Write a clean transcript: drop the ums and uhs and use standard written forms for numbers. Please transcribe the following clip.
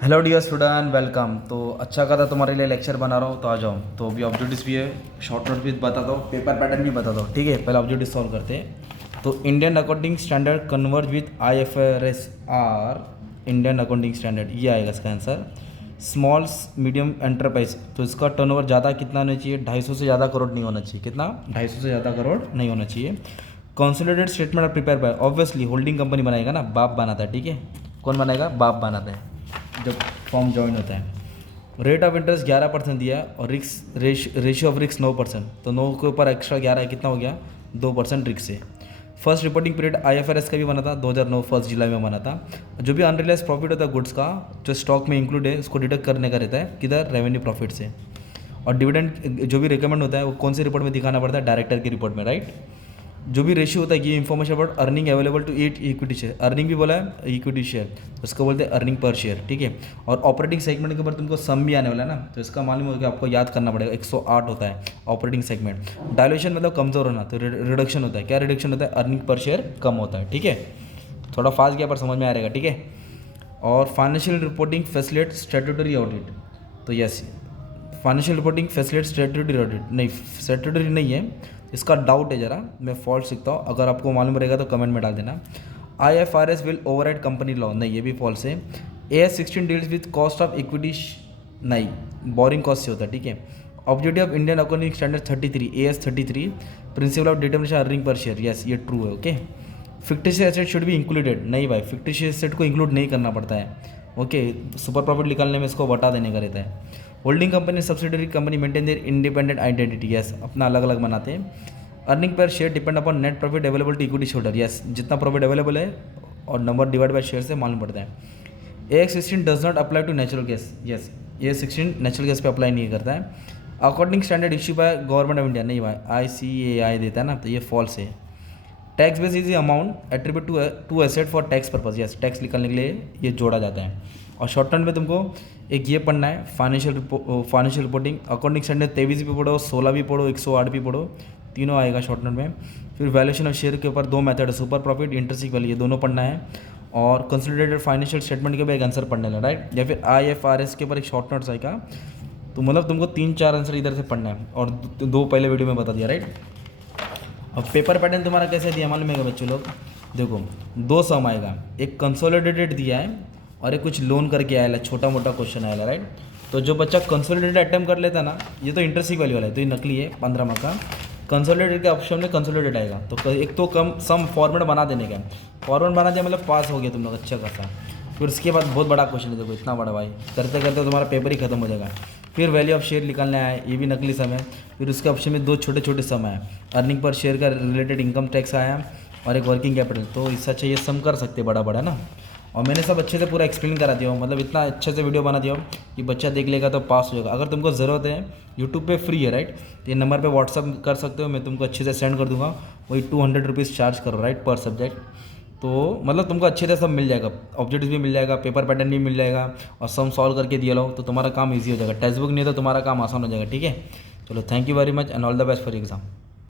Hello dear student, welcome. तो अच्छा कहा था तुम्हारे लिए लेक्चर बना रहा हूँ, तो आ जाओ। तो अभी ऑब्जेक्टिव्स भी है, शॉर्ट नोट भी बताता हूँ, पेपर पैटर्न भी बताता हूँ, ठीक है। पहले ऑब्जेक्टिव सॉल्व करते हैं। तो Indian accounting standard converge with IFRS are Indian accounting standard, ये आएगा इसका आंसर। स्मॉल मीडियम एंटरप्राइज, तो इसका टर्नओवर ज़्यादा कितना होना चाहिए? 250 से ज़्यादा करोड़ नहीं होना चाहिए। कितना? 250 से ज़्यादा करोड़ नहीं होना चाहिए। Consolidated statement of prepare by, obviously holding company बनाएगा ना, बाप बनाता है, ठीक है। कौन बनाएगा? बाप बनाता है जब फॉर्म ज्वाइन होता है। रेट ऑफ इंटरेस्ट 11% दिया है और रिक्स रेशियो ऑफ रिक्स 9%, तो 9 के ऊपर एक्स्ट्रा 11 कितना हो गया? 2% रिक्स से। फर्स्ट रिपोर्टिंग पीरियड IFRS का भी बना था 2009 फर्स्ट जुलाई में बना था। जो भी अनरियलाइज प्रॉफिट होता है गुड्स का, जो स्टॉक में इंक्लूड है, उसको डिडक्ट करने का रहता है किधर? रेवेन्यू प्रॉफिट से। और डिविडेंड जो भी रिकमेंड होता है वो कौन सी रिपोर्ट में दिखाना पड़ता है? डायरेक्टर की रिपोर्ट में, राइट। जो भी रेशियो होता है ये information about earning available to each equity share, earning भी बोला है, इक्विटी शेयर उसको बोलते हैं अर्निंग पर शेयर, ठीक है। और ऑपरेटिंग सेगमेंट के ऊपर तुमको सम भी आने वाला है ना, तो इसका मालूम होगा, आपको याद करना पड़ेगा। 108 होता है ऑपरेटिंग सेगमेंट। डायल्यूशन मतलब कमज़ोर होना, तो रिडक्शन होता है। क्या रिडक्शन होता है? अर्निंग पर शेयर कम होता है, ठीक है। थोड़ा फास्ट गया पर समझ में आ रहेगा, ठीक है। और financial reporting facilitate statutory audit, तो yes, financial reporting facilitate statutory audit, नहीं स्टैट्यूटरी नहीं है, इसका डाउट है ज़रा, मैं फॉल्ट सीखता हूँ। अगर आपको मालूम रहेगा तो कमेंट में डाल देना। IFRS will override company law, नहीं ये भी फॉल्स है। AS16 deals with cost of equity, नहीं, बोरिंग कॉस्ट से होता है, ठीक है। Objective of Indian accounting standard 33 AS33 principle of determination earning per share, yes ये ट्रू है, ओके। फिक्टिशियस एसेट शुड भी इंक्लूडेड, नहीं भाई, फिक्टिशियस एसेट को इंक्लूड नहीं करना पड़ता है, ओके। सुपर प्रॉफिट निकालने में इसको बता देने का रहता है। Holding company subsidiary company maintain their independent identity, yes अपना अलग अलग बनाते हैं। Earning per share depend upon net profit available to equity holder, yes जितना प्रॉफिट अवेलेबल है और नंबर डिवाइड बाय शेयर से मालूम पड़ता है। AS16 does not apply to natural gas, yes AS16 natural gas पे अप्लाई नहीं करता है। According standard issue by government of India, नहीं भाई ICAI देता है ना, तो ये फॉल्स है। Tax base is amount attribute to asset for tax purpose, yes tax निकालने के लिए ये जोड़ा जाता है। और शॉर्ट टर्म में तुमको एक ये पढ़ना है, फाइनेंशियल रिपोर्टिंग अकाउंटिंग स्टैंडर्ड 23 भी पढ़ो, 16 भी पढ़ो, 108 भी पढ़ो, तीनों आएगा शॉर्ट टर्म में। फिर वैल्यूएशन ऑफ शेयर के ऊपर 2 मेथड है, सुपर प्रॉफिट, इंट्रिंसिक वैल्यू, ये दोनों पढ़ना है। और कंसोलिडेटेड फाइनेंशियल स्टेटमेंट के ऊपर एक आंसर पढ़ने लगा, राइट। या फिर IFRS के ऊपर एक शॉर्ट नोट्स आएगा। तो मतलब तुमको 3-4 आंसर इधर से पढ़ना है, और 2 पहले वीडियो में बता दिया, राइट। अब पेपर पैटर्न तुम्हारा कैसे दिया मालूम है बच्चों लोग? देखो 2 सम आएगा, एक कंसोलिडेटेड दिया है और एक कुछ लोन करके आया है, छोटा मोटा क्वेश्चन आया है, राइट। तो जो बच्चा कंसोलिडेटेड अटेम्प्ट कर लेता है ना, ये तो इंटरेस्ट वैल्यू वाला है, तो ये नकली है, 15 मार्क का। कंसोलिडेटेड के ऑप्शन में कंसोलिडेटेड आएगा, तो एक तो कम सम फॉर्मेट बना देने का, फॉर्मेट बना दिया मतलब पास हो गया तुम लोग अच्छा खासा। फिर उसके बाद बहुत बड़ा क्वेश्चन है, देखो इतना बड़ा भाई, करते करते तुम्हारा पेपर ही खत्म हो जाएगा। फिर वैल्यू ऑफ शेयर निकालना है, ये भी नकली सम है। फिर उसके ऑप्शन में 2 छोटे छोटे सम है, अर्निंग पर शेयर का रिलेटेड इनकम टैक्स आया और एक वर्किंग कैपिटल, तो इससे अच्छा ये सम कर सकते बड़ा बड़ा ना। और मैंने सब अच्छे से पूरा एक्सप्लेन करा दिया हूँ, मतलब इतना अच्छे से वीडियो बना दिया हूँ कि बच्चा देख लेगा तो पास हो जाएगा। अगर तुमको ज़रूरत है, यूट्यूब पे फ्री है, राइट, तो ये नंबर पे व्हाट्सअप कर सकते हो, मैं तुमको अच्छे से सेंड कर दूँगा। वही 200 रुपीज़ चार्ज करो, राइट, पर सब्जेक्ट। तो मतलब तुमको अच्छे से सब मिल जाएगा, ऑब्जेक्टिव भी मिल जाएगा, पेपर पैटर्न भी मिल जाएगा, और सम सॉल्व करके दिया लो, तो तुम्हारा काम ईजी हो जाएगा। टेक्स्ट बुक नहीं तो तुम्हारा काम आसान हो जाएगा, ठीक है। चलो, thank you very much and all the best for exam.